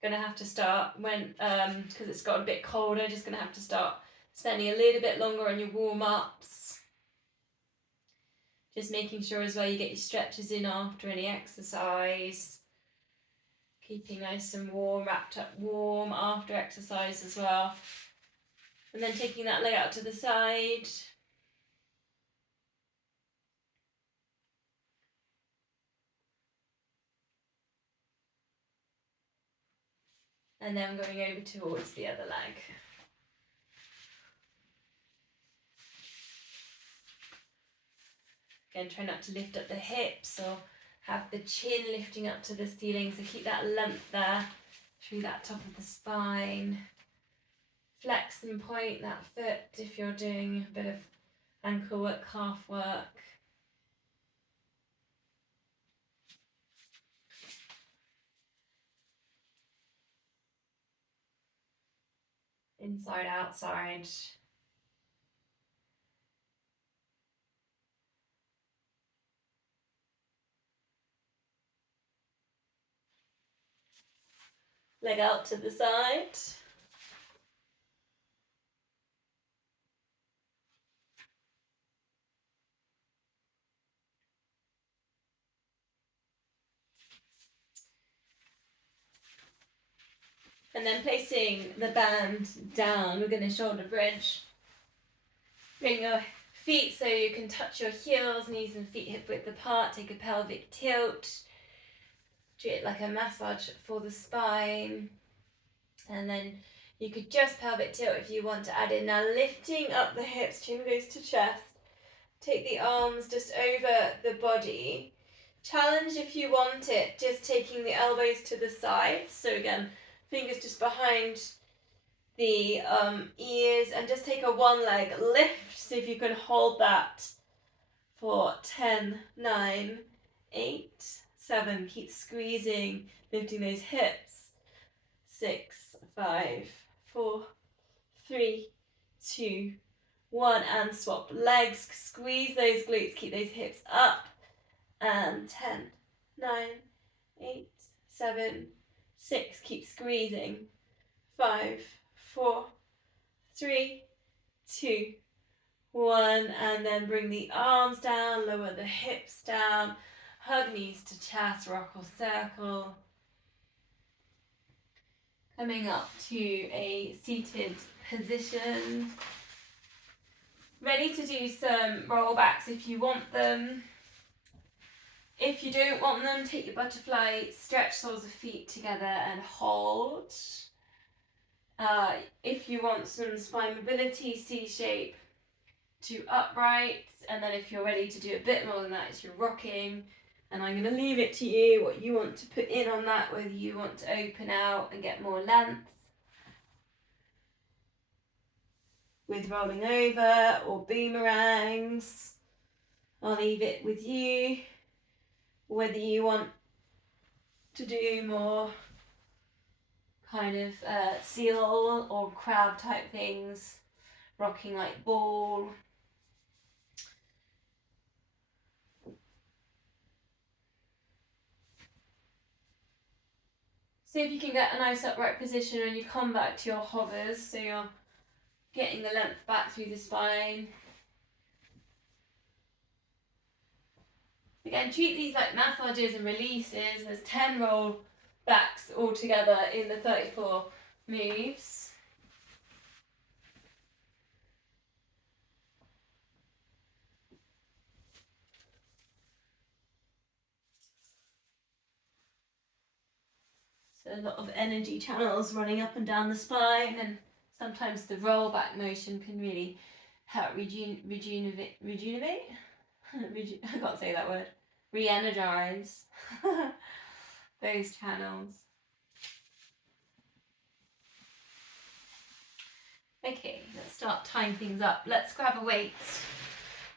Gonna have to start when because it's got a bit colder, just gonna have to start spending a little bit longer on your warm-ups. Just making sure as well you get your stretches in after any exercise. Keeping nice and warm, wrapped up warm after exercise as well. And then taking that leg out to the side. And then going over towards the other leg. Again, try not to lift up the hips or have the chin lifting up to the ceiling. So keep that length there through that top of the spine. Flex and point that foot if you're doing a bit of ankle work, calf work. Inside, outside. Leg out to the side. And then placing the band down, we're going to shoulder bridge. Bring your feet so you can touch your heels, knees and feet hip width apart. Take a pelvic tilt. Treat it like a massage for the spine. And then you could just pelvic tilt if you want to add in. Now lifting up the hips, chin goes to chest. Take the arms just over the body. Challenge if you want it, just taking the elbows to the sides. So again, fingers just behind the ears, and just take a one leg lift. See if you can hold that for 10, 9, 8, 7. Keep squeezing, lifting those hips. 6, 5, 4, 3, 2, 1, and swap legs. Squeeze those glutes, keep those hips up. And 10, 9, 8, 7, 6. Keep squeezing. 5, 4, 3, 2, 1. And then bring the arms down, lower the hips down, hug knees to chest, rock or circle. Coming up to a seated position. Ready to do some rollbacks if you want them. If you don't want them, take your butterfly, stretch soles of feet together and hold. If you want some spine mobility, C shape to upright. And then if you're ready to do a bit more than that, it's your rocking. And I'm going to leave it to you what you want to put in on that, whether you want to open out and get more length with rolling over or boomerangs. I'll leave it with you. Whether you want to do more kind of seal or crab type things, rocking like ball. See if you can get a nice upright position when you come back to your hovers, so you're getting the length back through the spine. Again, treat these like massages and releases. There's 10 roll backs altogether in the 34 moves. So a lot of energy channels running up and down the spine, and sometimes the roll back motion can really help rejuvenate? I can't say that word. Re-energize those channels. Okay, let's start tying things up. Let's grab a weight.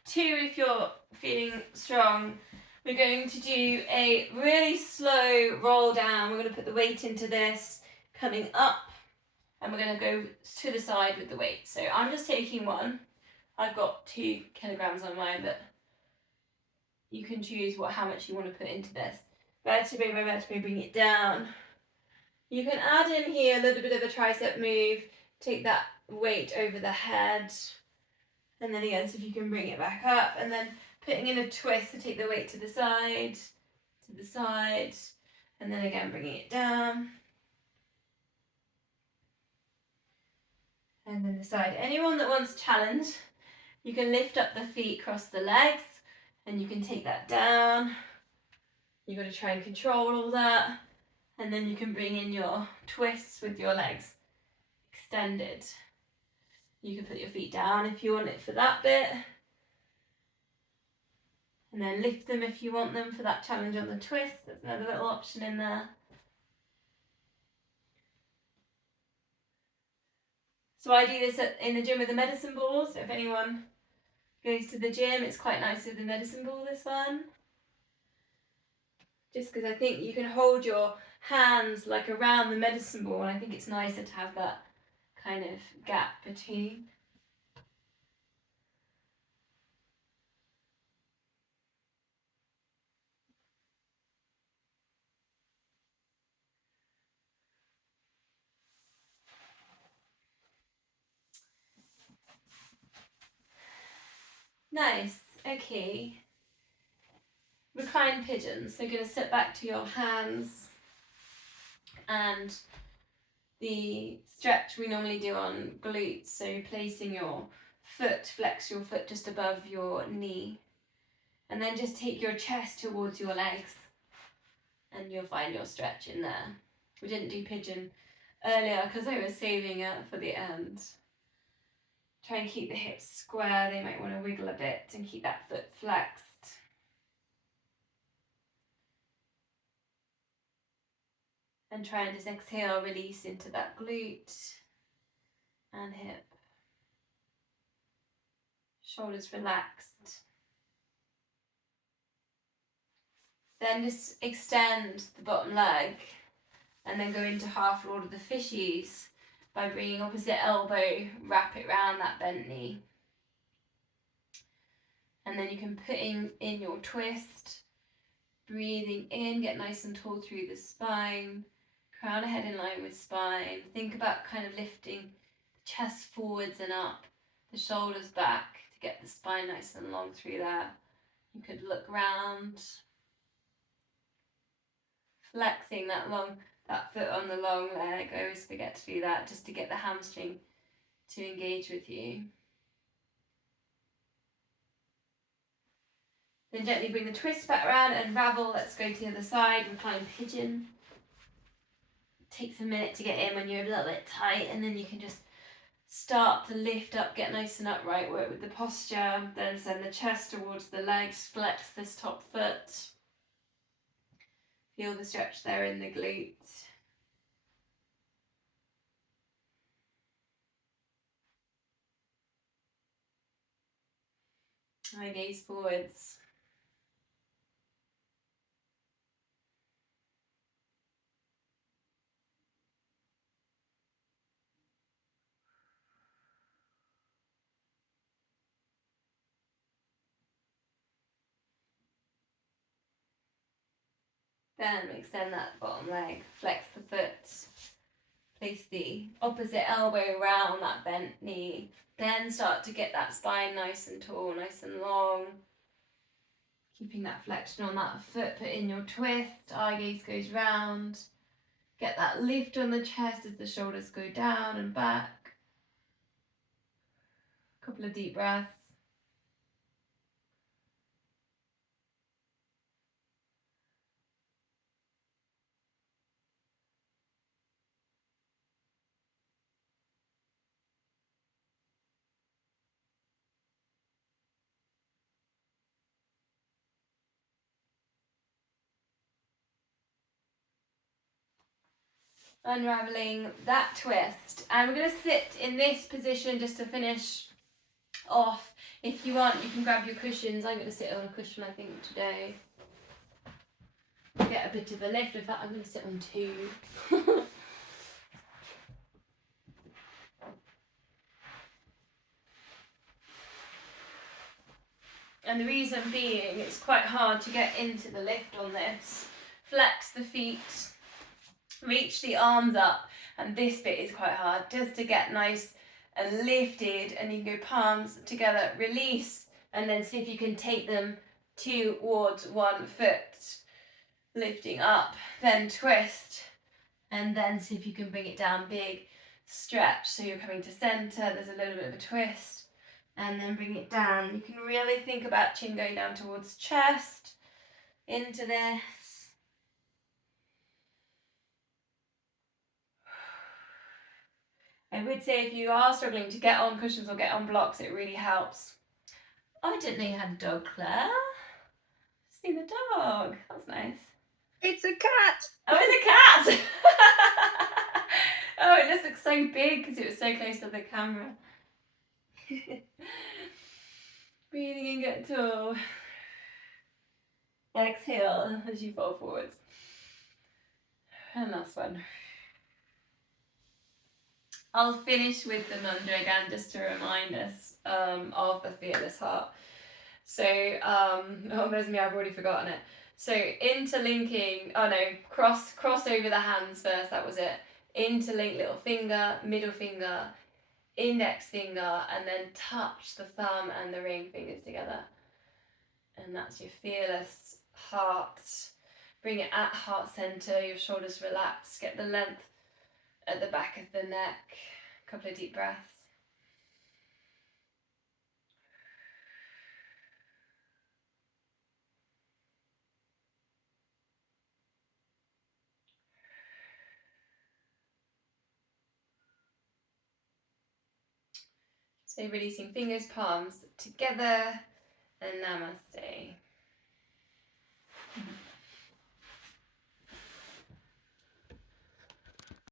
2 if you're feeling strong. We're going to do a really slow roll down. We're going to put the weight into this, coming up and we're going to go to the side with the weight. So I'm just taking one. I've got 2 kilograms on mine, but you can choose how much you want to put into this. Vertebrae by vertebrae, bring it down. You can add in here a little bit of a tricep move, take that weight over the head, and then again, so if you can bring it back up, and then putting in a twist to take the weight to the side, and then again bringing it down. And then the side. Anyone that wants a challenge, you can lift up the feet, cross the legs, and you can take that down. You've got to try and control all that. And then you can bring in your twists with your legs extended. You can put your feet down if you want it for that bit. And then lift them if you want them for that challenge on the twist. There's another little option in there. So I do this in the gym with the medicine ball. So if anyone goes to the gym, it's quite nice with the medicine ball, this one. Just because I think you can hold your hands like around the medicine ball, and I think it's nicer to have that kind of gap between. Nice, okay. Recline pigeons. So you're going to sit back to your hands, and the stretch we normally do on glutes, so placing your foot, flex your foot just above your knee, and then just take your chest towards your legs, and you'll find your stretch in there. We didn't do pigeon earlier because I was saving it for the end. Try and keep the hips square. They might want to wiggle a bit and keep that foot flexed. And try and just exhale, release into that glute and hip. Shoulders relaxed. Then just extend the bottom leg and then go into half lord of the fishies by bringing opposite elbow, wrap it round that bent knee. And then you can put in your twist, breathing in, get nice and tall through the spine, crown of head in line with spine. Think about kind of lifting the chest forwards and up, the shoulders back to get the spine nice and long through there. You could look round, flexing that foot on the long leg. I always forget to do that just to get the hamstring to engage with you. Then gently bring the twist back around, unravel. Let's go to the other side, recline pigeon. Takes a minute to get in when you're a little bit tight, and then you can just start to lift up, get nice and upright, work with the posture, then send the chest towards the legs, flex this top foot. Feel the stretch there in the glutes. Eye gaze forwards. Then extend that bottom leg, flex the foot, place the opposite elbow round that bent knee, then start to get that spine nice and tall, nice and long. Keeping that flexion on that foot, put in your twist, eye gaze goes round. Get that lift on the chest as the shoulders go down and back. A couple of deep breaths. Unraveling that twist, and we're going to sit in this position just to finish off. If you want, you can grab your cushions. I'm going to sit on a cushion, I think, today. Get a bit of a lift. In fact, I'm going to sit on 2. And the reason being, it's quite hard to get into the lift on this. Flex the feet, reach the arms up, and this bit is quite hard just to get nice and lifted, and you can go palms together, release, and then see if you can take them towards one foot, lifting up, then twist, and then see if you can bring it down, big stretch, so you're coming to center, there's a little bit of a twist, and then bring it down. You can really think about chin going down towards chest, into this. I would say if you are struggling to get on cushions or get on blocks, it really helps. Oh, I didn't know you had a dog, Claire. See the dog. That's nice. It's a cat. Oh, it's a cat! Oh, it just looks so big because it was so close to the camera. Breathing in, get tall. Exhale as you fall forwards. And last one. I'll finish with the mudra again just to remind us of the fearless heart. So, oh, there's me, I've already forgotten it. So interlinking, oh no, cross over the hands first, that was it. Interlink little finger, middle finger, index finger, and then touch the thumb and the ring fingers together. And that's your fearless heart. Bring it at heart center, your shoulders relax, get the length at the back of the neck. A couple of deep breaths. So releasing fingers, palms together, and namaste.